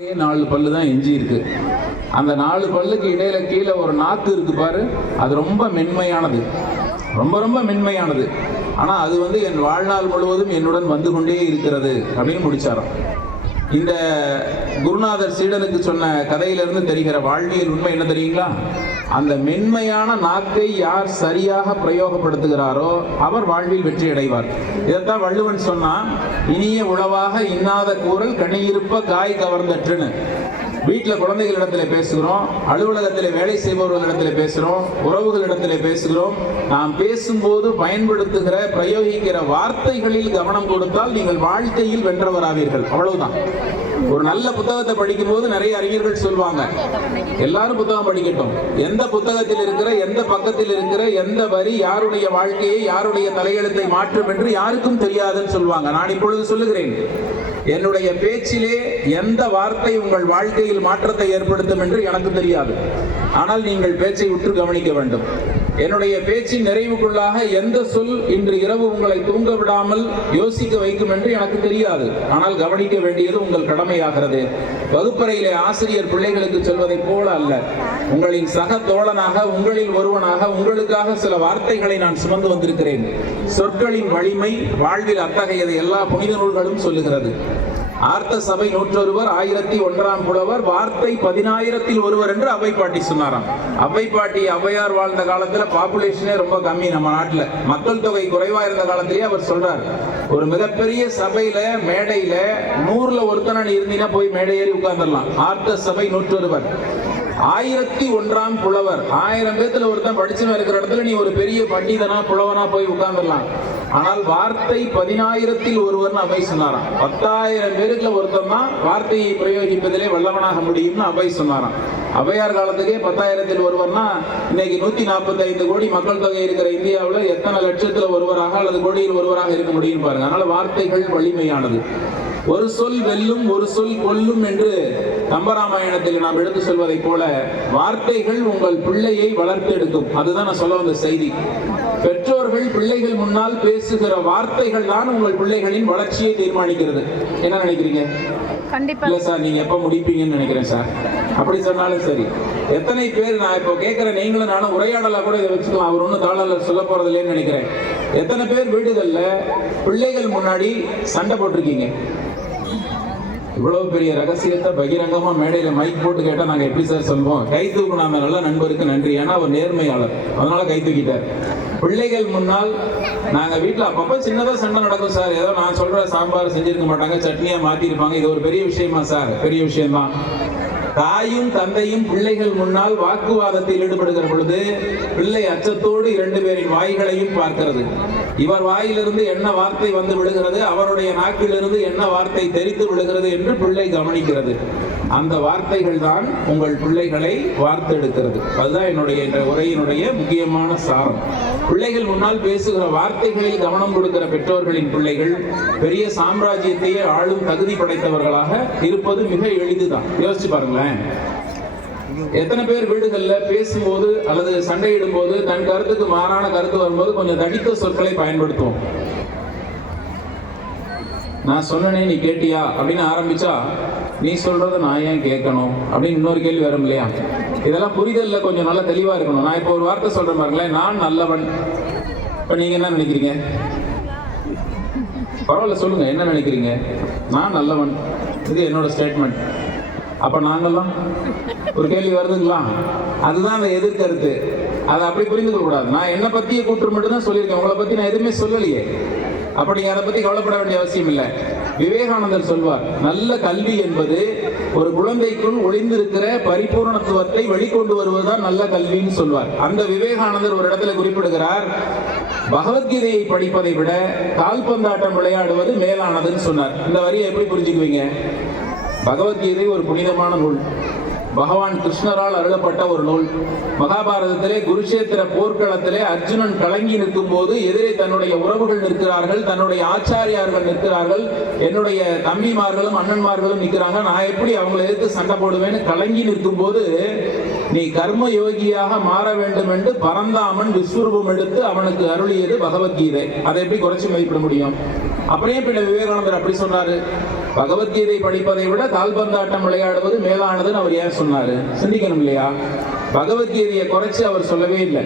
நாலு பல்லு தான் எஞ்சி இருக்கு. அந்த நாலு பல்லுக்கு இடையில கீழே ஒரு நாக்கு இருக்கு பாரு அது ரொம்ப மென்மையானது. ரொம்ப ரொம்ப மென்மையானது. ஆனா அது வந்து என் வாழ்நாள் முழுவதும் என்னுடன் வந்து கொண்டே இருக்கிறது அப்படின்னு முடிச்சாராம். இந்த குருநாதர் சீடனுக்கு சொன்ன கதையிலிருந்து தெரிகிற வாழ்வியல் உண்மை என்ன தெரியுங்களா? அந்த மென்மையான நாக்கை யார் சரியாக பிரயோகப்படுத்துகிறாரோ அவர் வாழ்வில் வெற்றி அடைவார். இதைத்தான் வள்ளுவன் சொன்னான் இனிய உளவாக இன்னாத கூறல் கனியிருப்ப காய் கவர்ந்தற்றுன்னு வீட்டில் குழந்தைகளிடத்தில் பேசுகிறோம் அலுவலகத்தில் வேலை செய்பவர்களிடத்தில் பேசுகிறோம் உறவுகளிடத்தில் பேசுகிறோம். நாம் பேசும்போது பயன்படுத்துகிற பிரயோகிக்கிற வார்த்தைகளில் கவனம் கொடுத்தால் நீங்கள் வாழ்க்கையில் வென்றவராவீர்கள். அவ்வளவுதான். ஒரு நல்ல புத்தகத்தை படிக்கும்போது நிறைய அறிஞர்கள் சொல்லுவாங்க எல்லாரும் புத்தகம் படிக்கட்டும். எந்த புத்தகத்தில் இருக்கிற எந்த பக்கத்தில் இருக்கிற எந்த வரி யாருடைய வாழ்க்கையை யாருடைய தலையெழுத்தை மாற்றும் என்று யாருக்கும் தெரியாதுன்னு சொல்லுவாங்க நான் இப்பொழுது சொல்லுகிறேன் என்னுடைய பேச்சிலே எந்த வார்த்தை உங்கள் வாழ்க்கையில் மாற்றத்தை ஏற்படுத்தும் என்று எனக்கு தெரியாது. ஆனால் நீங்கள் பேச்சை உற்று கவனிக்க வேண்டும். என்னுடைய பேச்சின் நிறைவுக்குள்ளாக எந்த சொல் இன்று இரவு உங்களை தூங்க விடாமல் யோசிக்க வைக்கும் என்று எனக்கு தெரியாது. ஆனால் கவனிக்க வேண்டியது உங்கள் கடமையாகிறது. வகுப்பறையிலே ஆசிரியர் பிள்ளைகளுக்கு சொல்வதைப் போல அல்ல. உங்களின் சக தோழனாக உங்களில் ஒருவனாக உங்களுக்காக சில வார்த்தைகளை நான் சுமந்து வந்திருக்கிறேன். சொற்களின் வலிமை வாழ்வில் அத்தகையது எல்லா புனித நூல்களும் சொல்லுகிறது. ஆர்த்த சபை நூற்றொருவர் ஆயிரத்தி ஒன்றாம் புலவர் வார்த்தை பதினாயிரத்தில் ஒருவர் என்று அவை பாட்டி சொன்னாராம். அவை பாட்டி அவையார் வாழ்ந்த காலத்துல பாப்புலேஷனே ரொம்ப கம்மி நம்ம நாட்டுல. மக்கள் தொகை குறைவா இருந்த காலத்திலேயே அவர் சொல்றார். ஒரு மிகப்பெரிய சபையில மேடையில நூறுல ஒருத்தன இருந்தீங்கன்னா போய் மேடை ஏறி உட்கார்ந்துடலாம். ஆர்த்த சபை நூற்றொருவர். ஆயிரத்தி ஒன்றாம் புலவர். ஆயிரம் பேத்துல ஒருத்தன் படிச்சவன் இருக்கிற இடத்துல நீ ஒரு பெரிய பண்டிதனா புலவனா போய் உட்கார்ந்துடலாம். ஆனால் வார்த்தை பதினாயிரத்தில் ஒருவர்னு அவை சொன்னாராம். பத்தாயிரம் பேருக்குள்ள ஒருத்தன் தான் வார்த்தையை பிரயோகிப்பதிலே வல்லவனாக முடியும்னு அவை சொன்னாராம். அவையார் காலத்துக்கே பத்தாயிரத்தில் ஒருவர்னா இன்னைக்கு நூத்தி நாற்பத்தி ஐந்து கோடி மக்கள் தொகை இருக்கிற இந்தியாவில் எத்தனை லட்சத்துல ஒருவராக அல்லது கோடியில் ஒருவராக இருக்க முடியும் பாருங்க. அதனால வார்த்தைகள் வலிமையானது. ஒரு சொல் வெல்லும் ஒரு சொல் கொல்லும் என்று கம்பராமாயணத்தில் நாம் எடுத்து சொல்வதைப் போல வார்த்தைகள் உங்கள் பிள்ளையை வளர்த்தெடுக்கும் அதுதான் நான் சொல்ல வந்த செய்தி. பெற்றோர்கள் பிள்ளைகள் முன்னால் பேசுகிற வார்த்தைகள் தான் உங்கள் பிள்ளைகளின் வளர்ச்சியை தீர்மானிக்கிறது. என்ன நினைக்கிறீங்க? கண்டிப்பா. இல்ல சார் நீங்க எப்ப முடிப்பீங்கன்னு நினைக்கிறேன் சார். அப்படி சொன்னாலும் சரி. எத்தனை பேர் நான் இப்போ கேட்கிற நீங்களும் நானும் உரையாடலா கூட இதை வச்சுக்கலாம். அவர் ஒன்றும் தாளல சொல்ல இல்லைன்னு நினைக்கிறேன். எத்தனை பேர் வீடுகள்ல பிள்ளைகள் முன்னாடி சண்டை போட்டிருக்கீங்க? இவ்வளவு பெரிய ரகசியத்தை பகிரங்கமா மேடையில மைக் போட்டு கேட்டா நாங்க எப்படி சார் சொல்லுவோம் கை தூக்குன நல்ல நண்பருக்கு நன்றி. ஏன்னா அவர் நேர்மையாளர். அதனால கை தூக்கிட்டார். பிள்ளைகள் முன்னால் நாங்க வீட்டுல அப்பப்ப சின்னதா சண்டை நடக்கும் சார் ஏதோ நான் சொல்ற சாம்பார் செஞ்சிருக்க மாட்டாங்க சட்னியா மாத்திருப்பாங்க. இது ஒரு பெரிய விஷயமா சார் பெரிய விஷயம்தான். தாயும் தந்தையும் பிள்ளைகள் முன்னால் வாக்குவாதத்தில் ஈடுபடுகிற பொழுது பிள்ளை அச்சத்தோடு இரண்டு பேரின் வாய்களையும் பார்க்கிறது. இவர் வாயிலிருந்து என்ன வார்த்தை வந்து விழுகிறது அவருடைய நாக்கிலிருந்து என்ன வார்த்தை தெரித்து விழுகிறது என்று பிள்ளை கவனிக்கிறது. அந்த வார்த்தைகள் தான் உங்கள் பிள்ளைகளை வார்த்தெடுக்கிறது. அதுதான் என்னுடைய இந்த உரையினுடைய முக்கியமான சாரம். பிள்ளைகள் முன்னால் பேசுகிற வார்த்தைகளில் கவனம் கொடுக்கிற பெற்றோர்களின் பிள்ளைகள் பெரிய சாம்ராஜ்யத்தையே ஆளும் தகுதி படைத்தவர்களாக இருப்பது மிக எளிதுதான். யோசிச்சு பாருங்களேன். எத்தனை பேர் வீடுகளில் பேசும்போது அல்லது சண்டையிடும் போது தன் கருத்துக்கு மாறான கருத்து வரும்போது கொஞ்சம் தடித்த சொற்களை பயன்படுத்துவோம். நான் சொன்னனே நீ கேட்டியா? அப்படின்னு ஆரம்பிச்சா நீ சொல்றத நான் ஏன் கேட்கணும்? அப்படின்னு இன்னொரு கேள்வி வரும் இல்லையா? இதெல்லாம் புரிதல்ல கொஞ்சம் நல்லா தெளிவா இருக்கணும். நான் இப்போ ஒரு வார்த்தை சொல்றேன் பாருங்களேன். நான் நல்லவன். இப்ப நீங்க என்ன நினைக்கிறீங்க? பரவாயில்ல சொல்லுங்க. என்ன நினைக்கிறீங்க? நான் நல்லவன். இது என்னோட ஸ்டேட்மெண்ட் அப்ப நாங்கள்லாம் ஒரு கேள்வி வருதுங்களா? அதுதான் அந்த எதிர்கருத்து. அதை அப்படி புரிந்து கூடாது நான் என்னை பற்றிய கூற்று மட்டும் தான் சொல்லியிருக்கேன். உங்களை பத்தி நான் எதுவுமே சொல்லலையே. அப்படி அதை பத்தி கவலைப்பட வேண்டிய அவசியம் இல்லை. விவேகானந்தர் சொல்வார் நல்ல கல்வி என்பது ஒரு குழந்தைக்குள் ஒளிந்திருக்கிற பரிபூரணத்துவத்தை வெளிக்கொண்டு வருவதுதான் நல்ல கல்வின்னு சொல்வார். அந்த விவேகானந்தர் ஒரு இடத்துல குறிப்பிடுகிறார் பகவத்கீதையை படிப்பதை விட கால்பந்தாட்டம் விளையாடுவது மேலானதுன்னு சொன்னார். இந்த வரியை எப்படி புரிஞ்சுக்குவீங்க? பகவத்கீதை ஒரு புனிதமான நூல். பகவான் கிருஷ்ணரால் அருளப்பட்ட ஒரு நூல். மகாபாரதத்திலே குருஷேத்திர போர்க்களத்திலே அர்ஜுனன் கலங்கி நிற்கும் போது எதிரே தன்னுடைய உறவுகள் நிற்கிறார்கள் தன்னுடைய ஆச்சாரியார்கள் நிற்கிறார்கள் என்னுடைய தம்பிமார்களும் அண்ணன்மார்களும் நிற்கிறாங்க. நான் எப்படி அவங்களை எதிர்த்து சண்டை போடுவேன்னு கலங்கி நிற்கும் போது நீ கர்ம யோகியாக மாற வேண்டும் என்று பரந்தாமன் விஸ்வரூபம் எடுத்து அவனுக்கு அருளியது பகவத்கீதை. அதை எப்படி குறைச்சி மதிப்பிட முடியும்? அப்படியே பின்ன விவேகானந்தர் அப்படி சொன்னாரு. பகவத்கீதை படிப்பதை விட கால்பந்தாட்டம் விளையாடுவது மேலானதுன்னு அவர் ஏன் சொன்னாரு? சிந்திக்கணும் இல்லையா? பகவத்கீதையை குறைச்சு அவர் சொல்லவே இல்லை.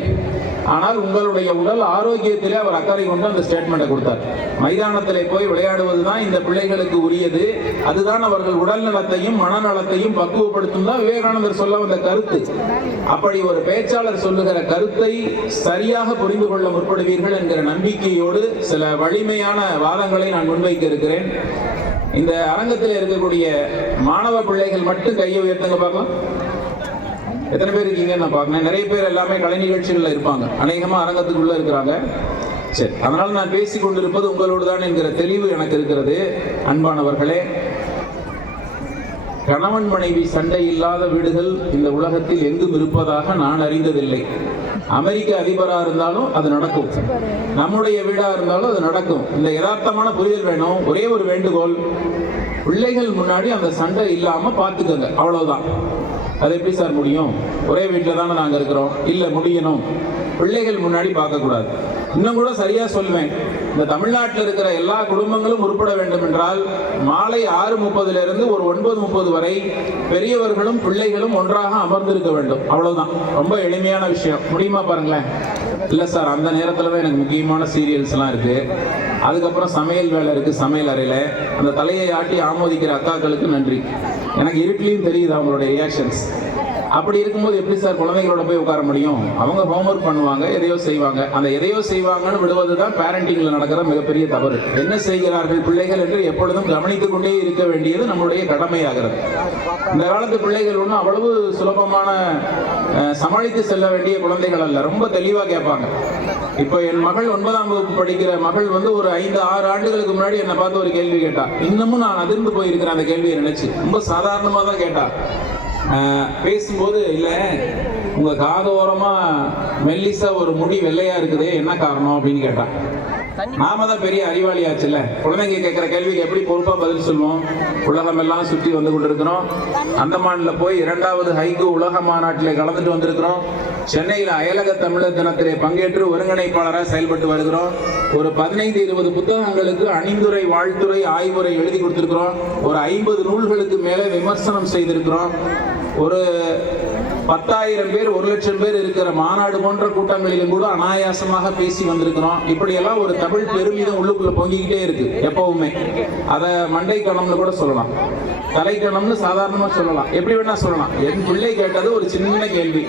ஆனால் உங்களுடைய உடல் ஆரோக்கியத்திலே அவர் அக்கறை கொண்டு அந்த ஸ்டேட்மெண்ட்டை கொடுத்தார். மைதானத்திலே போய் விளையாடுவது தான் இந்த பிள்ளைகளுக்கு உரியது. அதுதான் அவர்கள் உடல் நலத்தையும் மனநலத்தையும் பக்குவப்படுத்தும் தான் விவேகானந்தர் சொல்ல வந்த கருத்து. அப்படி ஒரு பேச்சாளர் சொல்லுகிற கருத்தை சரியாக புரிந்து கொள்ள முற்படுவீர்கள் என்கிற நம்பிக்கையோடு சில வலிமையான வாதங்களை நான் முன்வைக்க இருக்கிறேன். இந்த அரங்கத்தில் இருக்கக்கூடிய மாணவ பிள்ளைகள் மட்டும் கையை உயர்த்துங்க பார்க்கலாம். எத்தனை பேர் இருக்கீங்கன்னு நான் பார்க்கணும். நிறைய பேர் எல்லாமே கலை நிகழ்ச்சிகளில் இருப்பாங்க. அநேகமாக அரங்கத்துக்குள்ளே இருக்கிறாங்க. சரி அதனால் நான் பேசிக் கொண்டிருப்பது உங்களோடு தான் என்கிற தெளிவு எனக்கு இருக்கிறது. அன்பானவர்களே கணவன் மனைவி சண்டை இல்லாத வீடுகள் இந்த உலகத்தில் எங்கும் இருப்பதாக நான் அறிந்ததில்லை. அமெரிக்க அதிபராக இருந்தாலும் அது நடக்கும். நம்முடைய வீடாக இருந்தாலும் அது நடக்கும். இந்த யதார்த்தமான புரிதல் வேணும். ஒரே ஒரு வேண்டுகோள். பிள்ளைகள் முன்னாடி அந்த சண்டை இல்லாமல் பார்த்துக்கோங்க. அவ்வளோதான் அது எப்படி சார் முடியும்? ஒரே வீட்டில் தானே நாங்கள் இருக்கிறோம். இல்லை முடியணும். பிள்ளைகள் முன்னாடி பார்க்கக்கூடாது. இன்னும் கூட சரியாக சொல்வேன். இந்த தமிழ்நாட்டில் இருக்கிற எல்லா குடும்பங்களும் உருப்பட வேண்டும் என்றால் மாலை ஆறு முப்பதுலேருந்து ஒரு ஒன்பது முப்பது வரை பெரியவர்களும் பிள்ளைகளும் ஒன்றாக அமர்ந்திருக்க வேண்டும். அவ்வளோதான் ரொம்ப எளிமையான விஷயம். முடியுமா பாருங்களேன்? இல்லை சார் அந்த நேரத்தில் தான் எனக்கு முக்கியமான சீரியல்ஸ்லாம் இருக்குது அதுக்கப்புறம் சமையல் வேலை இருக்குது சமையல் அறையில். அந்த தலையை ஆட்டி ஆமோதிக்கிற அக்காக்களுக்கு நன்றி. எனக்கு இருட்டிலையும் தெரியுது அவங்களுடைய ரியாக்ஷன்ஸ் அப்படி இருக்கும்போது எப்படி சார் குழந்தைகளோட போய் உட்கார முடியும்? அவங்க ஹோம்ஒர்க் பண்ணுவாங்க எதையோ செய்வாங்க. அந்த எதையோ செய்வாங்கன்னு விடுவது தான் பேரண்டிங்ல நடக்கிற மிகப்பெரிய தவறு. என்ன செய்கிறார்கள் பிள்ளைகள் என்று எப்பொழுதும் கவனித்துக் கொண்டே இருக்க வேண்டியது நம்மளுடைய கடமையாகிறது. இந்த காலத்து பிள்ளைகள் ஒன்றும் அவ்வளவு சுலபமான சமாளித்து செல்ல வேண்டிய குழந்தைகள் அல்ல. ரொம்ப தெளிவாக கேட்பாங்க. இப்போ என் மகள் ஒன்பதாம் வகுப்பு படிக்கிற மகள் வந்து ஒரு ஐந்து ஆறு ஆண்டுகளுக்கு முன்னாடி என்னை பார்த்து ஒரு கேள்வி கேட்டா. இன்னமும் நான் அதிர்ந்து போயிருக்கிறேன் அந்த கேள்வியை நினைச்சு. ரொம்ப சாதாரணமாக தான் கேட்டா. பேசும்போது இல்லை உங்க காது ஓரமா மெல்லிசா ஒரு முடி வெள்ளையா இருக்குது என்ன காரணம்? அப்படின்னு கேட்டான் நாம தான் பெரிய அறிவாளி ஆச்சுல்ல குழந்தைங்க கேட்கிற கேள்விக்கு எப்படி பொறுப்பா பதில் சொல்லுவோம்? உலகம் எல்லாம் சுற்றி வந்து கொண்டிருக்கிறோம். அந்தமான்ல போய் இரண்டாவது ஹைகு உலக மாநாட்டிலே கலந்துட்டு வந்திருக்கிறோம். சென்னையில் அயலக தமிழர் தினத்திலே பங்கேற்று ஒருங்கிணைப்பாளராக செயல்பட்டு வருகிறோம். ஒரு பதினைந்து இருபது புத்தகங்களுக்கு அணிந்துரை வாழ்த்துரை ஆய்வுரை எழுதி கொடுத்திருக்கிறோம். ஒரு ஐம்பது நூல்களுக்கு மேலே விமர்சனம் செய்திருக்கிறோம். ஒரு பத்தாயிரம் பேர் ஒரு லட்சம் பேர் இருக்கிற மாநாடு போன்ற கூட்டங்களிலும் கூட அனாயாசமாக பேசி வந்திருக்கிறோம். இப்படியெல்லாம் ஒரு தமிழ் பெருமிதம் உள்ளுக்குள்ள பொங்கிக்கிட்டே இருக்கு எப்பவுமே. அதை மண்டை கணம்னு கூட சொல்லலாம். தலைக்கணம்னு சாதாரணமா சொல்லலாம். எப்படி வேணா சொல்லலாம். என் பிள்ளை கேட்டது ஒரு சின்ன கேள்வி.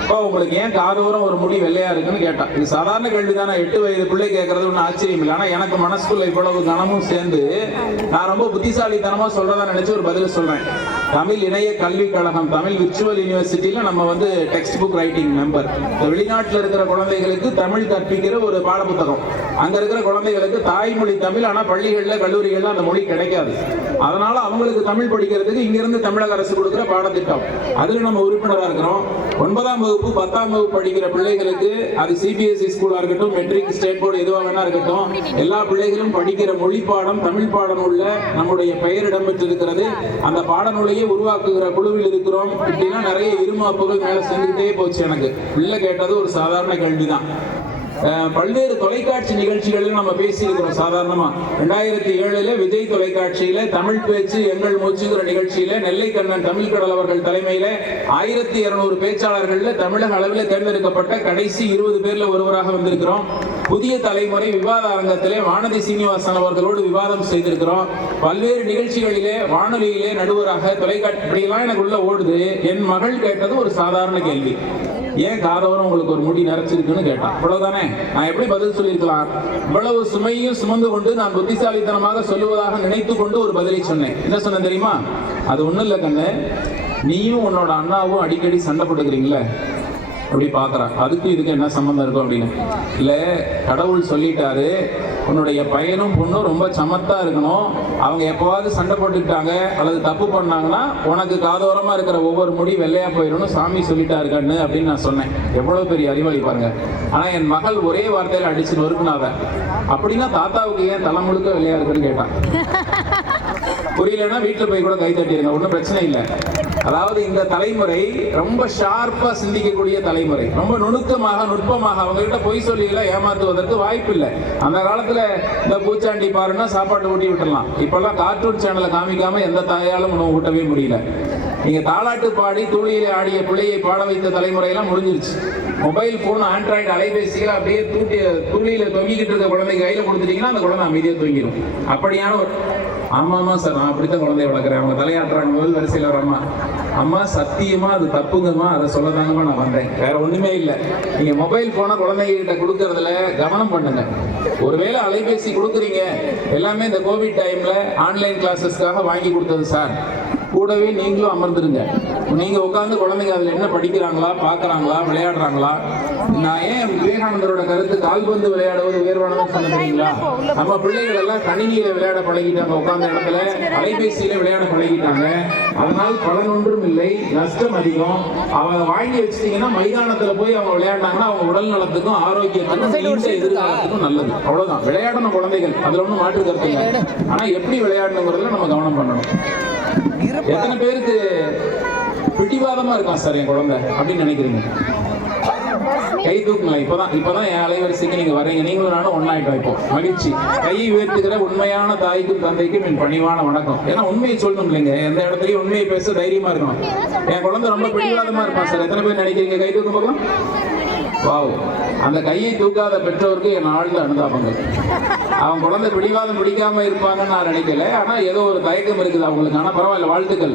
இப்போ உங்களுக்கு ஏன் காதோரம் ஒரு முடி வெள்ளையா இருக்குன்னு கேட்டான் இது சாதாரண கேள்வி தானே எட்டு வயது பிள்ளை கேட்கறது ஒன்றும் ஆச்சரியம் இல்லை. ஆனால் எனக்கு மனசுக்குள்ள இவ்வளவு கனமும் சேர்ந்து நான் ரொம்ப புத்திசாலித்தனமா சொல்றதா நினைச்சு ஒரு பதில் சொல்றேன். தமிழ் இணைய கல்விக் கழகம் தமிழ் விர்ச்சுவல் யூனிவர்சிட்டியில நம்ம வந்து டெக்ஸ்ட் புக் ரைட்டிங் மெம்பர் வெளிநாட்டில் இருக்கிற குழந்தைகளுக்கு தமிழ் கற்பிக்கிற ஒரு பாடப்புத்தகம். அங்க இருக்கிற குழந்தைகளுக்கு தாய்மொழி தமிழ் ஆனா பள்ளிகள்ல கல்லூரிகள்ல அந்த மொழி கிடைக்காது. அதனால அவங்களுக்கு தமிழ் படிக்கிறதுக்கு இங்கிருந்து தமிழக அரசு கொடுக்குற பாடத்திட்டம். அதுல நம்ம உறுப்பினராக இருக்கிறோம். ஒன்பதாம் வகுப்பு பத்தாம் வகுப்பு படிக்கிற பிள்ளைகளுக்கு அது சிபிஎஸ்இ ஸ்கூலா இருக்கட்டும் மெட்ரிக் ஸ்டேட் போர்டு எதுவாக வேணா இருக்கட்டும் எல்லா பிள்ளைகளும் படிக்கிற மொழி பாடம் தமிழ் பாடம் உள்ள நம்முடைய பெயர் இடம்பெற்றிருக்கிறது. அந்த பாடநூலையே உருவாக்குகிற குழுவில் இருக்கிறோம். இப்படின்னா நிறைய இருமாப்புகள் மேல செஞ்சுக்கிட்டே போச்சு எனக்கு. உள்ள கேட்டது ஒரு சாதாரண கேள்விதான். பல்வேறு தொலைக்காட்சி நிகழ்ச்சிகளில் நம்ம பேசியிருக்கிறோம். சாதாரணமா ரெண்டாயிரத்தி ஏழுல விஜய் தொலைக்காட்சியில தமிழ் பேச்சு எங்கள் மூச்சுங்கிற நிகழ்ச்சியில நெல்லை கண்ணன் தமிழ் கடல் அவர்கள் தலைமையில ஆயிரத்தி இருநூறு பேச்சாளர்கள்ல தமிழக அளவில் தேர்ந்தெடுக்கப்பட்ட கடைசி இருபது பேர்ல ஒருவராக வந்திருக்கிறோம். புதிய தலைமுறை விவாத அரங்கத்திலே வானதி சீனிவாசன் அவர்களோடு விவாதம் செய்திருக்கிறோம். பல்வேறு நிகழ்ச்சிகளிலே வானொலியிலே நடுவராக தொலைக்காட்சி இப்படியெல்லாம் எனக்கு உள்ள ஓடுது. என் மகள் கேட்டது ஒரு சாதாரண கேள்வி. ஏன் காதோரம் உங்களுக்கு ஒரு முடி நிறைச்சிருக்குன்னு கேட்டான். இவ்வளவுதானே நான் எப்படி பதில் சொல்லியிருக்கலாம்? இவ்வளவு சுமையும் சுமந்து கொண்டு நான் புத்திசாலித்தனமாக சொல்லுவதாக நினைத்து கொண்டு ஒரு பதிலை சொன்னேன். என்ன சொன்னேன் தெரியுமா? அது ஒண்ணும் இல்லை கண்ணு. நீயும் உன்னோட அண்ணாவும் அடிக்கடி சண்டை போட்டுக்கிறீங்களே? அப்படி பாக்குறான் அதுக்கு இதுக்கு என்ன சம்மந்தம் இருக்கும் அப்படின்னு. இல்லை கடவுள் சொல்லிட்டாரு உன்னுடைய பையனும் பொண்ணும் ரொம்ப சமத்தா இருக்கணும். அவங்க எப்போவாவது சண்டை போட்டுக்கிட்டாங்க அல்லது தப்பு பண்ணாங்கன்னா உனக்கு காதோரமா இருக்கிற ஒவ்வொரு முடி வெள்ளையா போயிடணும் சாமி சொல்லிட்டா கண்ணு அப்படின்னு நான் சொன்னேன். எவ்வளவு பெரிய அறிவாளி பாருங்க. ஆனா என் மகள் ஒரே வார்த்தையில அடிச்சு நொறுக்குனாவ. அப்படின்னா தாத்தாவுக்கு ஏன் தலை முழுக்க வெள்ளையா இருக்குன்னு கேட்டான். புரியலன்னா வீட்டில் போய் கூட கை தட்டிடுங்க ஒன்றும் பிரச்சனை இல்லை. அதாவது இந்த தலைமுறை ரொம்ப ஷார்ப்பா சிந்திக்கக்கூடிய தலைமுறை. ரொம்ப நுணுக்கமாக நுட்பமாக அவங்ககிட்ட பொய் சொல்லிகளை ஏமாற்றுவதற்கு வாய்ப்பு இல்லை அந்த காலத்துல இந்த பூச்சாண்டி பாருன்னா சாப்பாட்டு ஊட்டி விட்டுறலாம் இப்பெல்லாம் கார்ட்டூன் சேனலை காமிக்காம எந்த தாயாலும் உணவு ஊட்டவே முடியல. நீங்க தாலாட்டு பாடி தூளியிலே ஆடிய பிள்ளையை பாட வைத்த தலைமுறையெல்லாம் முடிஞ்சிருச்சு. மொபைல் போன் ஆண்ட்ராய்டு அலைபேசிகளை அப்படியே தூட்டி துளியில தொங்கிக்கிட்டு இருக்க குழந்தை கையில கொடுத்துட்டீங்கன்னா அந்த குழந்தை அமைதியாக தூங்கிடும் அப்படியான ஒரு ஆமா ஆமா சார். நான் அப்படித்தான் குழந்தைய வளர்க்குறேன். அவங்க தலையாட்டுறாங்க முதல் வரிசையில் ஒரு அம்மா அம்மா சத்தியமா அது தப்புங்கம்மா. அதை சொல்லதாங்கம்மா நான் வந்தேன் வேற ஒண்ணுமே இல்லை. நீங்க மொபைல் போனை குழந்தைகிட்ட கொடுக்கறதுல கவனம் பண்ணுங்க. ஒருவேளை அலைபேசி கொடுக்குறீங்க. எல்லாமே இந்த கோவிட் டைம்ல ஆன்லைன் கிளாஸஸ்க்காக வாங்கி கொடுத்தது சார். கூடவே நீங்களும் அமர்ந்துருங்க. நீங்க உட்காந்து குழந்தைங்க அதுல என்ன படிக்கிறாங்களா பார்க்கறாங்களா விளையாடுறாங்களா? நான் ஏன் விவேகானந்தரோட கருத்து கால்பந்து விளையாடுவது உயர்வானதுன்னு தெரியுங்களா நம்ம பிள்ளைகள் எல்லாம் கணினியில விளையாட பழகிட்டாங்க உட்கார்ந்த இடத்துல அலைபேசியில விளையாட பழகிட்டாங்க. அதனால் பலன் ஒன்றும் இல்லை நஷ்டம் அதிகம். அவங்க வாங்கி வச்சிட்டீங்கன்னா மைதானத்துல போய் அவங்க விளையாடினாங்கன்னா அவங்க உடல் நலத்துக்கும் ஆரோக்கியத்துக்கும் நீண்ட எதிர்காலத்துக்கும் நல்லது. அவ்வளவுதான். விளையாடணும் குழந்தைகள். அதுல ஒன்றும் மாற்று கருத்து இல்லை. ஆனா எப்படி விளையாடணுங்கிறதுல நம்ம கவனம் பண்ணணும். எத்தனை பேருக்கு பிடிவாதமா இருக்கான் சார் என் குழந்தை அப்படின்னு நினைக்கிறீங்க? கை தூக்குங்க இப்பதான் இப்பதான் என் அலைவரிசைக்கு நீங்க வரீங்க. நீங்களும் நானும் ஒன்னாயிட்டோம் இப்போ. மகிழ்ச்சி. கையை உயர்த்துகிற உண்மையான தாய்க்கும் தந்தைக்கும் என் பணிவான வணக்கம். ஏன்னா உண்மையை சொல்லணும் இல்லைங்க. எந்த இடத்துலயும் உண்மையை பேச தைரியமா இருக்கணும். என் குழந்தை ரொம்ப பிடிவாதமா இருப்பான் சார். எத்தனை பேர் நினைக்கிறீங்க? கை தூக்கம் பார்க்கலாம் வாவ். அந்த கையை தூக்காத பெற்றோருக்கு என் ஆழ்ந்த அனுதாபங்கள். அவன் குழந்தை பிடிவாதம் பிடிக்காம இருப்பாங்கன்னு நான் நினைக்கல. ஆனா ஏதோ ஒரு தயக்கம் இருக்குது. அவங்களுக்கு ஆனா பரவாயில்ல வாழ்த்துக்கள்.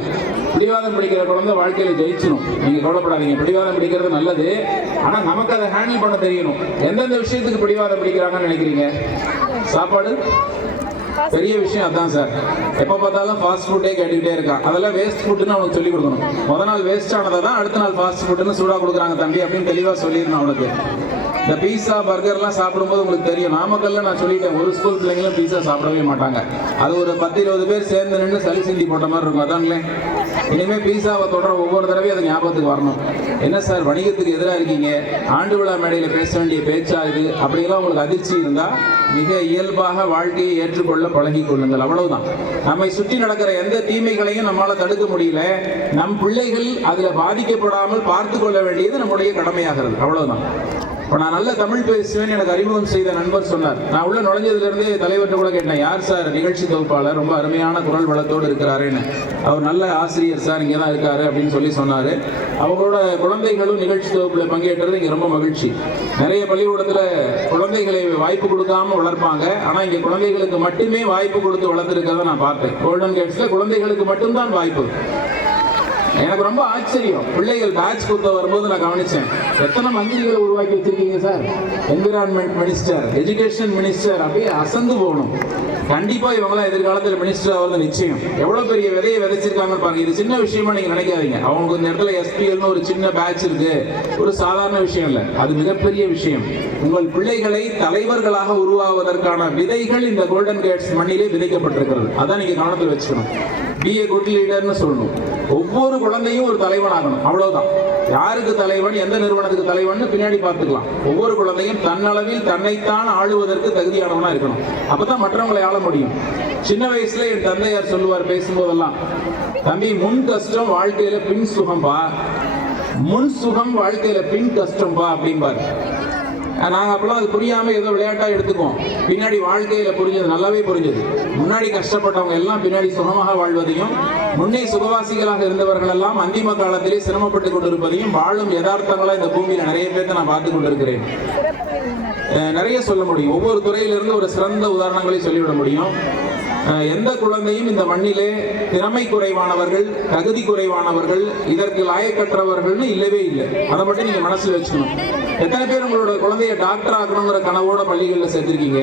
பிடிவாதம் பிடிக்கிற குழந்தை வாழ்க்கையில ஜெயிச்சிடும் நீங்க கவலைப்படாதீங்க. பிடிவாதம் பிடிக்கிறது நல்லது. ஆனா நமக்கு அதை ஹேண்டில் பண்ண தெரியணும். எந்தெந்த விஷயத்துக்கு பிடிவாதம் பிடிக்கிறாங்கன்னு நினைக்கிறீங்க? சாப்பாடு? பெரிய விஷயம் அதான் சார். எப்போ பார்த்தாலும் ஃபாஸ்ட் ஃபுட்டே கேட்டுக்கிட்டே இருக்கான் அதெல்லாம் வேஸ்ட் ஃபுட்னு அவனுக்கு சொல்லி கொடுக்கணும். முத நாள் வேஸ்ட் ஆனதை தான் அடுத்த நாள் ஃபாஸ்ட் ஃபுட்னு சூடாக கொடுக்குறாங்க தம்பி அப்படின்னு தெளிவாக சொல்லிடணும் அவனுக்கு. இந்த பீஸா பர்கர்லாம் சாப்பிடும்போது உங்களுக்கு தெரியும். நாமக்கல்ல நான் சொல்லிட்டேன் ஒரு ஸ்கூல் பிள்ளைங்களும் பீஸா சாப்பிடவே மாட்டாங்க. அது ஒரு பத்து இருபது பேர் சேர்ந்து நின்று சளி சிந்தி போட்ட மாதிரி இருக்கும். அதான்லே இனிமேல் பீஸாவை தொடர ஒவ்வொரு தடவையும் அது ஞாபகத்துக்கு வரணும். என்ன சார் வணிகத்துக்கு எதிராக இருக்கீங்க? ஆண்டு விழா மேடையில் பேச வேண்டிய பேச்சா இது? அப்படிலாம் உங்களுக்கு அதிர்ச்சி இருந்தால் மிக இயல்பாக வாழ்க்கையை ஏற்றுக்கொள்ள பழகி கொள்ளுங்கள். அவ்வளவுதான். நம்மை சுற்றி நடக்கிற எந்த தீமைகளையும் நம்மளால் தடுக்க முடியல. நம் பிள்ளைகள் அதில் பாதிக்கப்படாமல் பார்த்து கொள்ள வேண்டியது நம்முடைய கடமையாகிறது. அவ்வளவுதான். இப்போ நான் நல்ல தமிழ் பேசுவேன் எனக்கு அறிமுகம் செய்த நண்பர் சொன்னார். நான் உள்ள நுழைஞ்சதுலேருந்தே தலைவர்கிட்ட கூட கேட்டேன் யார் சார் நிகழ்ச்சி தொகுப்பாளர்? ரொம்ப அருமையான குரல் வளத்தோடு இருக்கிறாருன்னு. அவர் நல்ல ஆசிரியர் சார் இங்கே தான் இருக்காரு அப்படின்னு சொல்லி சொன்னார். அவங்களோட குழந்தைகளும் நிகழ்ச்சி தொகுப்பில் பங்கேற்றது இங்கே ரொம்ப மகிழ்ச்சி. நிறைய பள்ளிக்கூடத்தில் குழந்தைகளை வாய்ப்பு கொடுக்காம வளர்ப்பாங்க. ஆனால் இங்கே குழந்தைகளுக்கு மட்டுமே வாய்ப்பு கொடுத்து வளர்த்துருக்கிறத நான் பார்த்தேன். கோல்டன் கேட்ஸில் குழந்தைகளுக்கு மட்டும்தான் வாய்ப்பு. எனக்கு ரொம்ப ஆச்சரியம். பிள்ளைகள் பேட்ச் கொடுத்த வரும்போது நான் கவனிச்சேன். எத்தனை மந்திரிகளை உருவாக்கி வச்சிருக்கீங்க sir environment minister education minister அப்படியே அசந்து போகணும். கண்டிப்பா இவங்களாம் எதிர்காலத்தில் மினிஸ்டர் ஆகிறது நிச்சயம். எவ்வளவு பெரிய விதையை விதைச்சிருக்காங்கன்னு பாருங்க. இது சின்ன விஷயமா நீங்க நினைக்காதீங்க. அவங்களுக்கு இந்த இடத்துல எஸ்பிஎல்னு ஒரு சின்ன பேட்ச் இருக்கு. ஒரு சாதாரண விஷயம் இல்லை. அது மிகப்பெரிய விஷயம். உங்கள் பிள்ளைகளை தலைவர்களாக உருவாவதற்கான விதைகள் இந்த கோல்டன் கேட்ஸ் மண்ணிலே விதைக்கப்பட்டிருக்கிறது. அதான் நீங்க கவனத்தில் வச்சுக்கணும். பி ஏ குட் லீடர்னு சொல்லணும். ஒவ்வொரு குழந்தையும் ஒரு தலைவனாகணும் அவ்வளவுதான். யாருக்கு தலைவன் எந்த நிறுவனத்துக்கு தலைவன் பின்னாடி பார்த்துக்கலாம். ஒவ்வொரு குழந்தையும் தன்னளவில் தன்னைத்தான் ஆளுவதற்கு தகுதியானவனா இருக்கணும். அப்பதான் மற்றவங்களை ஆள முடியும். சின்ன வயசுல என் தந்தையார் சொல்லுவார் பேசும்போதெல்லாம் தம்பி முன் கஷ்டம் வாழ்க்கையில பின் சுகம்பா முன் சுகம் வாழ்க்கையில பின் கஷ்டம்பா அப்படிம்பாரு. நாங்கள் அப்பெல்லாம் அது புரியாமல் ஏதோ விளையாட்டாக எடுத்துக்குவோம். பின்னாடி வாழ்க்கையில் புரிஞ்சது நல்லாவே புரிஞ்சது. முன்னாடி கஷ்டப்பட்டவங்க எல்லாம் பின்னாடி சுகமாக வாழ்வதையும் முன்னே சுகவாசிகளாக இருந்தவர்கள் எல்லாம் அந்திம காலத்திலே சிரமப்பட்டு கொண்டிருப்பதையும் வாழும் யதார்த்தங்களாக இந்த பூமியில் நிறைய பேர்த்த நான் பார்த்து கொண்டிருக்கிறேன். நிறைய சொல்ல முடியும். ஒவ்வொரு துறையிலிருந்து ஒரு சிறந்த உதாரணங்களை சொல்லிவிட முடியும். எந்த குழந்தையும் இந்த மண்ணிலே திறமை குறைவானவர்கள் தகுதி குறைவானவர்கள் இதற்கு லாயக்கற்றவர்கள்னு இல்லவே இல்லை. அதை மட்டும் நீங்க மனசுல வச்சுக்கணும். எத்தனை பேர் உங்களோட குழந்தைய டாக்டர் ஆகணுங்கிற கனவோட பள்ளிகளில் சேர்த்திருக்கீங்க?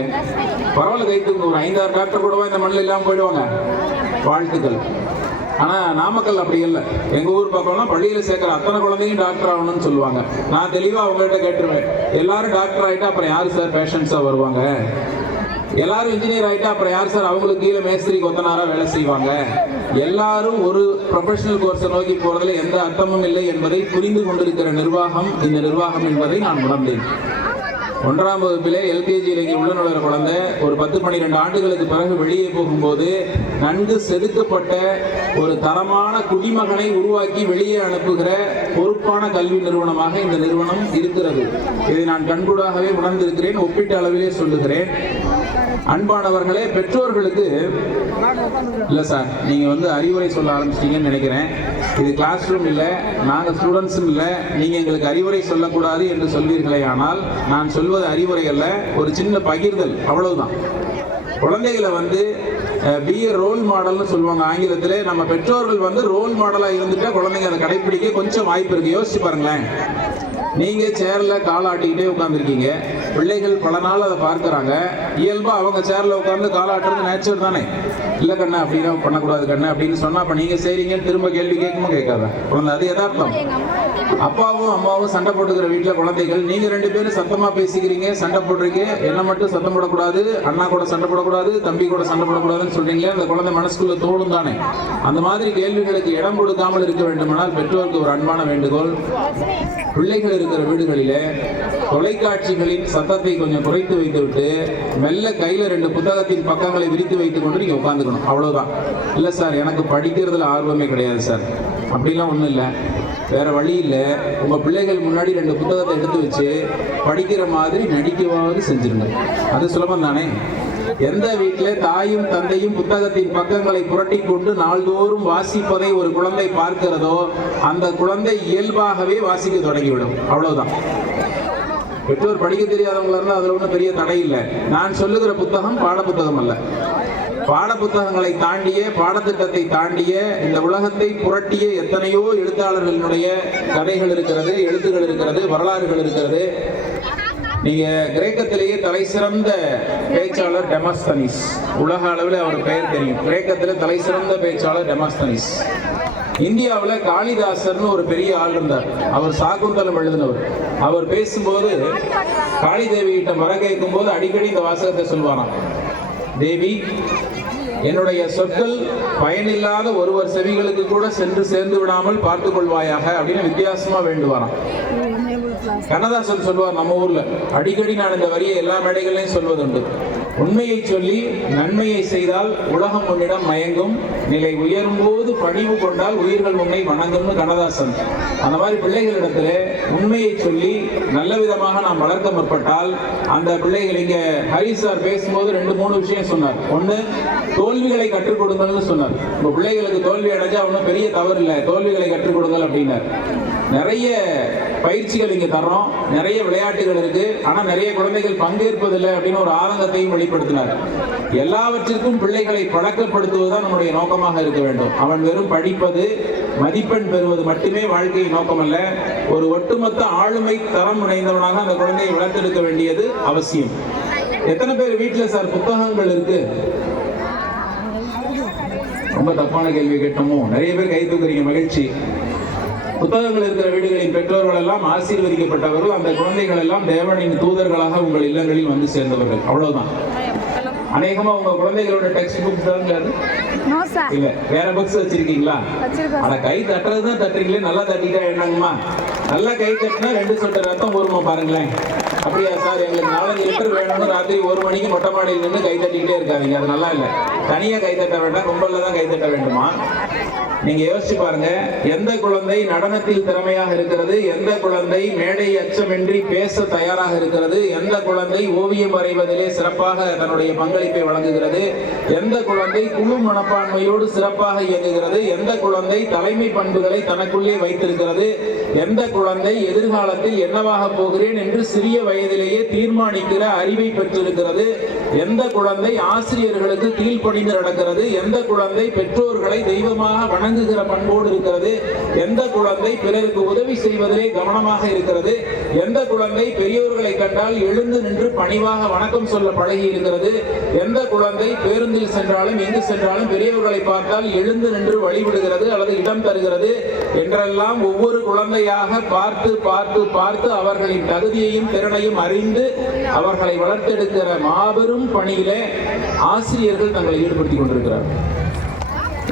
பரவாயில்ல கைத்துங்க ஒரு ஐந்தாறு டாக்டர் கூடவா இந்த மண்ணில் இல்லாமல் போயிடுவாங்க? வாழ்த்துக்கள். ஆனா நாமக்கல் அப்படி இல்லை. எங்க ஊர் பக்கம்லாம் பள்ளியில சேர்க்கிற அத்தனை குழந்தையும் டாக்டர் ஆகணும்னு சொல்லுவாங்க. நான் தெளிவா அவங்ககிட்ட கேட்டுருவேன். எல்லாரும் டாக்டர் ஆகிட்டு அப்புறம் யாரு சார் பேஷண்ட்ஸா வருவாங்க? எல்லாரும் இன்ஜினியர் ஆகிட்டா அப்புறம் யார் சார் அவங்களுக்கு கீழே மேஸ்திரி கொத்தனாராக வேலை செய்வாங்க. எல்லாரும் ஒரு ப்ரொஃபஷனல் கோர்ஸை நோக்கி போகிறதுல எந்த அர்த்தமும் இல்லை என்பதை புரிந்து கொண்டிருக்கிற நிர்வாகம் இந்த நிர்வாகம் என்பதை நான் உணர்ந்தேன். ஒன்றாம் வகுப்பிலே எல்கேஜியில் இங்கே உள்ள நுழைற குழந்தை ஒரு பத்து பன்னிரெண்டு ஆண்டுகளுக்கு பிறகு வெளியே போகும்போது நன்கு செதுக்கப்பட்ட ஒரு தரமான குடிமகனை உருவாக்கி வெளியே அனுப்புகிற பொறுப்பான கல்வி நிறுவனமாக இந்த நிறுவனம் இருக்கிறது. இதை நான் கண்கூடாகவே உணர்ந்திருக்கிறேன் ஒப்பீட்டு அளவிலே சொல்லுகிறேன். அன்பானவர்களே பெற்றோர்களுக்கு இல்ல சார் நீங்க வந்து அறிவுரை சொல்ல ஆரம்பிச்சிட்டீங்கன்னு நினைக்கிறேன். இது கிளாஸ் ரூம் இல்ல நாங்க ஸ்டூடெண்ட்ஸும் இல்ல நீங்க எங்களுக்கு அறிவுரை சொல்லக்கூடாது என்று சொல்வீர்களே ஆனால் நான் சொல்வது அறிவுரை அல்ல ஒரு சின்ன பகிர்தல் அவ்வளவுதான். குழந்தைகளை வந்து பி ரோல் மாடல்னு சொல்லுவாங்க ஆங்கிலத்தில். நம்ம பெற்றோர்கள் வந்து ரோல் மாடலாக இருந்துட்டா குழந்தைங்க அதை கடைப்பிடிக்க கொஞ்சம் வாய்ப்பு இருக்கு. யோசிச்சு பாருங்களேன். நீங்க சேர்ல காலாட்டிக்கிட்டே உட்காந்துருக்கீங்க பிள்ளைகள் பல நாள் அதை பார்க்குறாங்க. இயல்பா அவங்க சேர்ல உட்காந்து காலாட்டுறது நேச்சர் தானே? இல்ல கண்ணா அப்படிலாம் பண்ணக்கூடாது கண்ணு அப்படின்னு சொன்னா அப்ப நீங்க செய்கிறீங்கன்னு திரும்ப கேள்வி கேட்குமா கேட்காத? குழந்தை அது யதார்த்தம். அப்பாவும் அம்மாவும் சண்டை போட்டுக்கிற வீட்டுல குழந்தைகள் நீங்க ரெண்டு பேரும் சத்தமா பேசிக்கிறீங்க சண்டை போடுறீங்க என்ன மட்டும் சத்தம் போடக்கூடாது அண்ணா கூட சண்டை போடக்கூடாது தம்பி கூட சண்டை போடக்கூடாதுன்னு சொல்றீங்களே அந்த குழந்தை மனசுக்குள்ள தோணும் தானே? அந்த மாதிரி கேள்விகளுக்கு இடம் கொடுக்காமல் இருக்க வேண்டுமானால் பெற்றோருக்கு ஒரு அன்பான வேண்டுகோள். பிள்ளைகள் இருக்கிற வீடுகளிலே தொலைக்காட்சிகளின் சத்தத்தை கொஞ்சம் குறைத்து வைத்துவிட்டு மெல்ல கையில் ரெண்டு புத்தகத்தின் பக்கங்களை விரித்து வைத்துக் கொண்டு நீங்கள் உட்காந்துக்கணும் அவ்வளவுதான். இல்ல சார் எனக்கு படிக்கிறதுல ஆர்வமே கிடையாது சார் அப்படிலாம் ஒண்ணும் இல்லை. வேற வழி இல்லை. உங்க பிள்ளைகள் முன்னாடி ரெண்டு புத்தகத்தை எடுத்து வச்சு படிக்கிற மாதிரி நடிக்கவாவது செஞ்சிருங்க. அது சுலபம் தானே? எந்த வீட்டில தாயும் தந்தையும் புத்தகத்தின் பக்கங்களை புரட்டி கொண்டு நாள்தோறும் வாசிப்பதை ஒரு குழந்தை பார்க்கிறதோ அந்த குழந்தை இயல்பாகவே வாசிக்க தொடங்கிவிடும். அவ்வளவுதான். பெற்றோர் படிக்க தெரியாதவங்களா இருந்தால் அதுல ஒன்றும் பெரிய தடை இல்லை. நான் சொல்லுகிற புத்தகம் பாட புத்தகம் அல்ல. பாட புத்தகங்களை தாண்டிய பாடத்திட்டத்தை தாண்டிய இந்த உலகத்தை புரட்டிய எத்தனையோ எழுத்தாளர்களினுடைய கதைகள் இருக்கிறது எழுத்துகள் இருக்கிறது வரலாறுகள் இருக்கிறது. நீங்க கிரேக்கத்திலேயே தலை சிறந்த பேச்சாளர் டெமாஸ்தனிஸ். உலக அளவில் அவர் பெயர் தெரியும். கிரேக்கத்தில் தலை சிறந்த பேச்சாளர் டெமாஸ்தனிஸ். இந்தியாவில் காளிதாசர்னு ஒரு பெரிய ஆள் இருந்தார். அவர் சாகுந்தலம் எழுதினவர். அவர் பேசும்போது காளி தேவி கிட்ட வர கேட்கும் போது அடிக்கடி இந்த வாசகத்தை சொல்வாராம். தேவி என்னுடைய சொற்கள் பயனில்லாத ஒருவர் செவிகளுக்கு கூட சென்று சேர்ந்து விடாமல் பார்த்துக் கொள்வாயாக அப்படின்னு வித்தியாசமா வேண்டுவாராம். கண்ணதாசன் சொல்வார் நம்ம ஊர்ல அடிக்கடி நான் இந்த வரியை எல்லா மேடைகளையும் சொல்வதுண்டு. உண்மையை சொல்லி நன்மையை செய்தால் உலகம் உன்னிடம் மயங்கும். நிலை உயரும் போது பணிவு கொண்டால் உயிர்கள் உன்னை வணங்கும்னு கண்ணதாசன். அந்த மாதிரி பிள்ளைகளிடத்துல உண்மையை சொல்லி நல்ல விதமாக நாம் வளர்க்க முற்பட்டால் அந்த பிள்ளைகள் இங்க ஹரி சார் பேசும்போது ரெண்டு மூணு விஷயம் சொன்னார். ஒண்ணு தோல்விகளை கற்றுக் கொடுங்கள்னு சொன்னார். உங்க பிள்ளைகளுக்கு தோல்வி அடைஞ்சா ஒன்றும் பெரிய தவறு இல்லை. தோல்விகளை கற்றுக் கொடுங்கள் அப்படின்னார். நிறைய பயிற்சிகள் இங்கே தர்றோம். நிறைய விளையாட்டுகள் இருக்கு. ஆனால் நிறைய குழந்தைகள் பங்கேற்பதில்லை அப்படின்னு ஒரு ஆதங்கத்தையும் வெளிப்படுத்தினார். எல்லாவற்றிற்கும் பிள்ளைகளை பழக்கப்படுத்துவதுதான் நம்முடைய நோக்கமாக இருக்க வேண்டும். அவன் வெறும் படிப்பது மதிப்பெண் பெறுவது மட்டுமே வாழ்க்கையின் நோக்கம் அல்ல ஒரு ஒட்டுமொத்த ஆளுமை தரம் இணைந்தவனாக அந்த குழந்தையை வளர்த்தெடுக்க வேண்டியது அவசியம். எத்தனை பேர் வீட்டில் சார் புத்தகங்கள் இருக்கு? ரொம்ப தப்பான கேள்வி கேட்டோமோ? நிறைய பேர் கை தூக்குறீங்க மகிழ்ச்சி. புத்தகங்கள் இருக்கிற வீடுகளின் பெற்றோர்கள் எல்லாம் ஆசீர்வதிக்கப்பட்டவர்கள் அந்த குழந்தைகள் எல்லாம் தேவனின் தூதர்களாக உங்கள் இல்லங்களில் வந்து சேர்ந்தவர்கள். அவ்வளவுதான். அநேகமா உங்க குழந்தைகளோட டெக்ஸ்ட் புக்ஸ் தான் இல்ல வேற புக்ஸ் வச்சிருக்கீங்களா? ஆனா கை தட்டுறது தான் தட்டுறீங்களே நல்லா தட்டிட்டா என்னங்கம்மா? நல்லா கை தட்டினா ரெண்டு சொட்டு ரத்தம் ஊறுமா பாருங்களேன். அப்படியா சார் எங்களுக்கு நாலஞ்சு லிட்டர் வேணும்னு ராத்திரி ஒரு மணிக்கு மொட்டை மாடியில் நின்று கை தட்டிக்கிட்டே இருக்காதீங்க. அது நல்லா இல்லை. தனியா கை தட்ட வேண்டாம் கும்பல்ல தான் கை தட்ட வேண்டுமா? நீங்க யோசிச்சு பாருங்க. எந்த குழந்தை நடனத்தில் திறமையாக இருக்கிறது? எந்த குழந்தை மேடை அச்சமின்றி பேச தயாராக இருக்கிறது? எந்த குழந்தை ஓவியம் வரைவதிலே சிறப்பாக தன்னுடைய பங்களிப்பை வழங்குகிறது? எந்த குழந்தை குழு மனப்பான்மையோடு சிறப்பாக இயங்குகிறது? எந்த குழந்தை தலைமை பண்புகளை தனக்குள்ளே வைத்திருக்கிறது? எந்த குழந்தை எதிர்காலத்தில் என்னவாக போகிறேன் என்று சிறிய வயதிலேயே தீர்மானிக்கிற அறிவை பெற்றிருக்கிறது? எந்த குழந்தை ஆசிரியர்களுக்கு கீழ்ப்படிந்து நடக்கிறது? எந்த குழந்தை பெற்றோர்களை தெய்வமாக வணங்குகிற பண்போடு இருக்கிறது? எந்த குழந்தை பிறருக்கு உதவி செய்வதிலே கவனமாக இருக்கிறது? எந்த குழந்தை பெரியோர்களை கண்டால் எழுந்து நின்று பணிவாக வணக்கம் சொல்ல பழகி இருக்கிறது? எந்த குழந்தை பேருந்தில் சென்றாலும் எங்கு சென்றாலும் பெரியவர்களை பார்த்தால் எழுந்து நின்று வழிவிடுகிறது அல்லது இடம் தருகிறது? என்றெல்லாம் ஒவ்வொரு குழந்தையாக பார்த்து பார்த்து பார்த்து அவர்களின் தகுதியையும் திறனையும் அறிந்து அவர்களை வளர்த்தெடுக்கிற மாபெரும் பணியிலே ஆசிரியர்கள் தங்களை ஈடுபடுத்திக் கொண்டிருக்கிறார்கள்.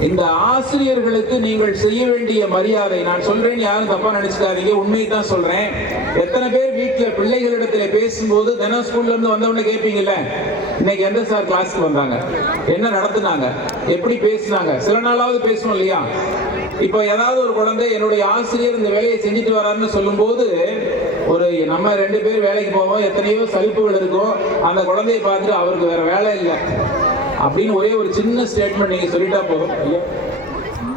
இந்த ஆசிரியர்களுக்கு நீங்கள் செய்ய வேண்டிய மரியாதை நான் சொல்றேன் யாரும் தப்பா நினைச்சுக்காதீங்க உண்மையை தான் சொல்றேன். எத்தனை பேர் வீட்டுல பிள்ளைகளிடத்துல பேசும்போது தினம் ஸ்கூல்ல இருந்து வந்தவொடனே கேட்பீங்கல்ல இன்னைக்கு எந்த சார் கிளாஸ்க்கு வந்தாங்க? என்ன நடத்துனாங்க? எப்படி பேசுனாங்க? சில நாளாவது பேசணும் இல்லையா? இப்போ ஏதாவது ஒரு குழந்தை என்னுடைய ஆசிரியர் இந்த வேலையை செஞ்சுட்டு வராருன்னு சொல்லும்போது ஒரு நம்ம ரெண்டு பேர் வேலைக்கு போவோம் எத்தனையோ சலிப்புகள் இருக்கும். அந்த குழந்தைய பார்த்துட்டு அவருக்கு வேற வேலை இல்லை. அப்படின்னு ஒரே ஒரு சின்ன ஸ்டேட்மெண்ட் நீங்க சொல்லிட்டா போதும் ஐயா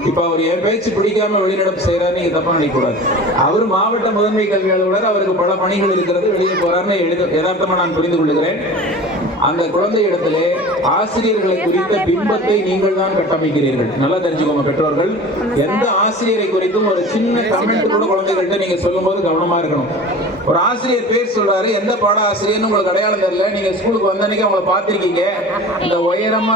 இப்ப அவர் என் பேச்சு பிடிக்காம வெளிநடப்பு செய்யறாரு நீங்க தப்பா நினைக்கூடாது அவர் மாவட்ட முதன்மை கல்வி அலுவலர் அவருக்கு பல பணிகள் இருக்கிறது வெளியே போறாருன்னு எழுத யதார்த்தமா நான் புரிந்து கொள்கிறேன். அந்த குழந்தை இடத்திலே ஆசிரியர்களை குறித்த பிம்பத்தை நீங்கள் தான் கட்டமைக்கிறீர்கள். நல்லா தெரிஞ்சுக்கோங்க பெற்றோர்கள். எந்த ஆசிரியரை குறித்தும் ஒரு சின்ன கமெண்ட் கூட குழந்தைகள்கிட்ட நீங்க சொல்லும்போது கவனமா இருக்கணும். ஒரு ஆசிரியர் பேர் சொல்றாரு எந்த பாட ஆசிரியர்னு உங்களுக்கு அடையாளம் தெரியல. நீங்க ஸ்கூலுக்கு வந்த அன்னைக்கு அவங்கள பார்த்திருக்கீங்க. இந்த உயரமா